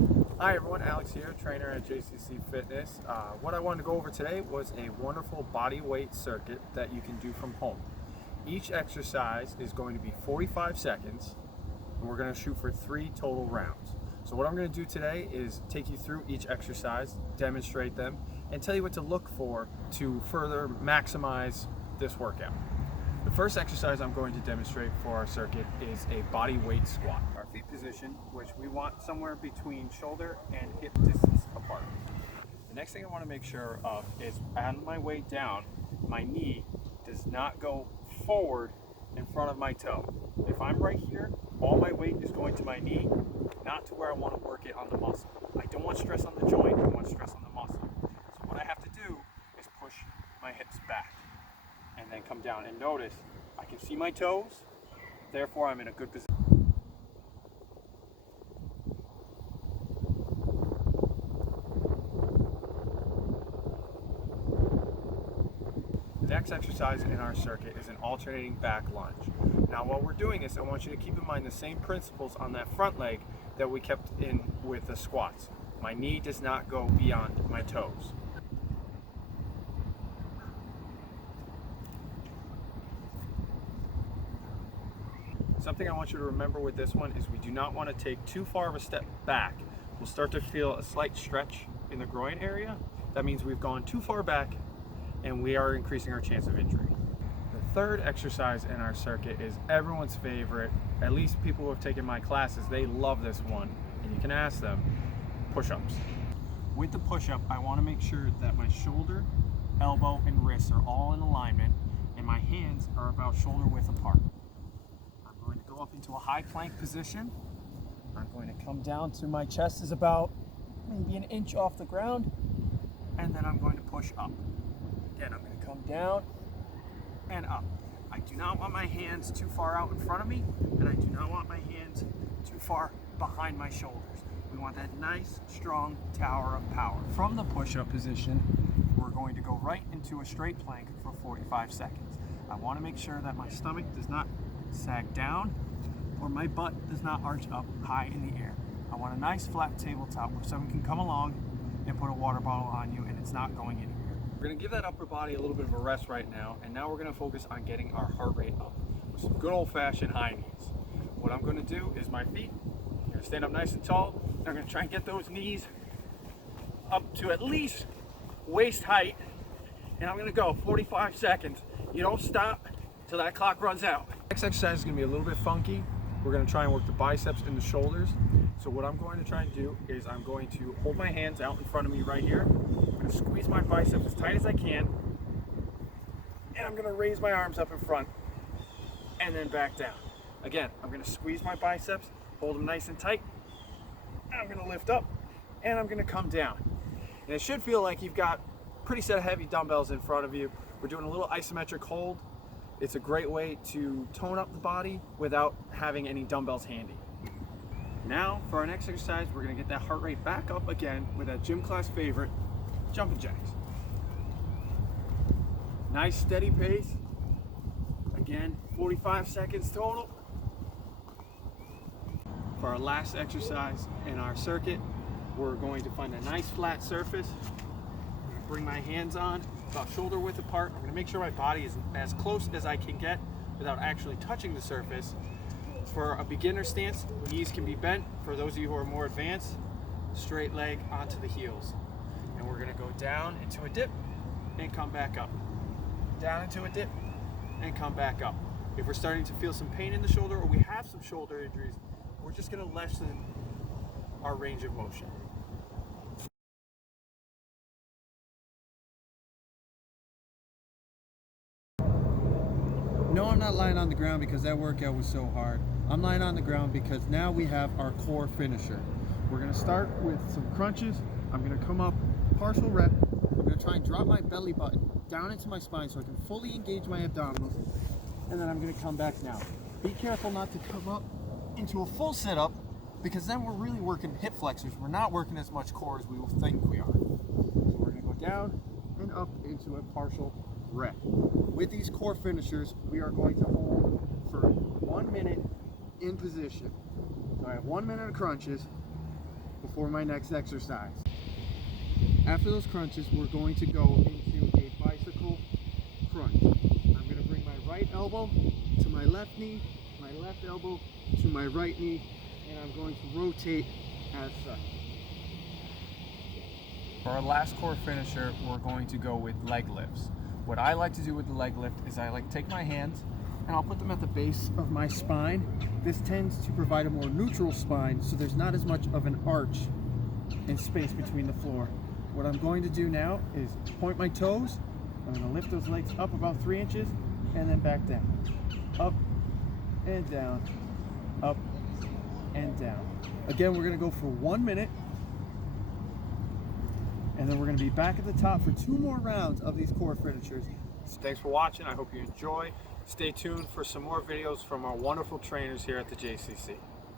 Hi everyone, Alex here, trainer at JCC Fitness. What I wanted to go over today was a wonderful body weight circuit that you can do from home. Each exercise is going to be 45 seconds and we're going to shoot for 3 total rounds. So what I'm going to do today is take you through each exercise, demonstrate them, and tell you what to look for to further maximize this workout. The first exercise I'm going to demonstrate for our circuit is a body weight squat. Our feet position, which we want somewhere between shoulder and hip distance apart. The next thing I want to make sure of is on my way down, my knee does not go forward in front of my toe. If I'm right here, all my weight is going to my knee, not to where I want to work it on the muscle. I don't want stress on the joint, I want stress on the muscle. So what I have to do is push my hips back and then come down, and notice I can see my toes, therefore I'm in a good position. The next exercise in our circuit is an alternating back lunge. Now while we're doing this, I want you to keep in mind the same principles on that front leg that we kept in with the squats. My knee does not go beyond my toes. Something I want you to remember with this one is we do not want to take too far of a step back. We'll start to feel a slight stretch in the groin area. That means we've gone too far back and we are increasing our chance of injury. The third exercise in our circuit is everyone's favorite, at least people who have taken my classes, they love this one, and you can ask them, push-ups. With the push-up, I want to make sure that my shoulder, elbow, and wrists are all in alignment and my hands are about shoulder width apart. I'm going to go up into a high plank position. I'm going to come down to my chest is about maybe an inch off the ground, and then I'm going to push up. Again, I'm going to come down and up. I do not want my hands too far out in front of me, and I do not want my hands too far behind my shoulders. We want that nice, strong tower of power. From the push-up position, we're going to go right into a straight plank for 45 seconds. I want to make sure that my stomach does not sag down or my butt does not arch up high in the air. I want a nice flat tabletop where someone can come along and put a water bottle on you and it's not going anywhere. We're going to give that upper body a little bit of a rest right now, and now we're going to focus on getting our heart rate up with some good old-fashioned high knees. What I'm going to do is my feet, I'm going to stand up nice and tall, and I'm going to try and get those knees up to at least waist height, and I'm going to go 45 seconds. You don't stop until that clock runs out. Next exercise is going to be a little bit funky. We're going to try and work the biceps and the shoulders. So what I'm going to try and do is I'm going to hold my hands out in front of me right here. I'm going to squeeze my biceps as tight as I can. And I'm going to raise my arms up in front and then back down. Again, I'm going to squeeze my biceps, hold them nice and tight. And I'm going to lift up and I'm going to come down. And it should feel like you've got a pretty set of heavy dumbbells in front of you. We're doing a little isometric hold. It's a great way to tone up the body without having any dumbbells handy. Now for our next exercise, we're going to get that heart rate back up again with that gym class favorite, jumping jacks. Nice steady pace. Again, 45 seconds total. For our last exercise in our circuit, we're going to find a nice flat surface. I'm going to bring my hands on about shoulder width apart. I'm going to make sure my body is as close as I can get without actually touching the surface. For a beginner stance, knees can be bent. For those of you who are more advanced, straight leg onto the heels. And we're going to go down into a dip and come back up. Down into a dip and come back up. If we're starting to feel some pain in the shoulder or we have some shoulder injuries, we're just going to lessen our range of motion. No, I'm not lying on the ground because that workout was so hard. I'm lying on the ground because now we have our core finisher. We're going to start with some crunches. I'm going to come up partial rep. I'm going to try and drop my belly button down into my spine so I can fully engage my abdominals. And then I'm going to come back down. Be careful not to come up into a full sit-up because then we're really working hip flexors. We're not working as much core as we will think we are. So we're going to go down and up into a partial rep. With these core finishers, we are going to hold for 1 minute in position. So I have 1 minute of crunches before for my next exercise. After those crunches, we're going to go into a bicycle crunch. I'm going to bring my right elbow to my left knee, my left elbow to my right knee, and I'm going to rotate as such. For our last core finisher, we're going to go with leg lifts. What I like to do with the leg lift is I like to take my hands And I'll put them at the base of my spine. This tends to provide a more neutral spine, so there's not as much of an arch and space between the floor. What I'm going to do now is point my toes. I'm going to lift those legs up about 3 inches and then back down. Up and down, up and down. Again, we're going to go for 1 minute. And then we're going to be back at the top for 2 more rounds of these core finishers. Thanks for watching. I hope you enjoy. Stay tuned for some more videos from our wonderful trainers here at the JCC.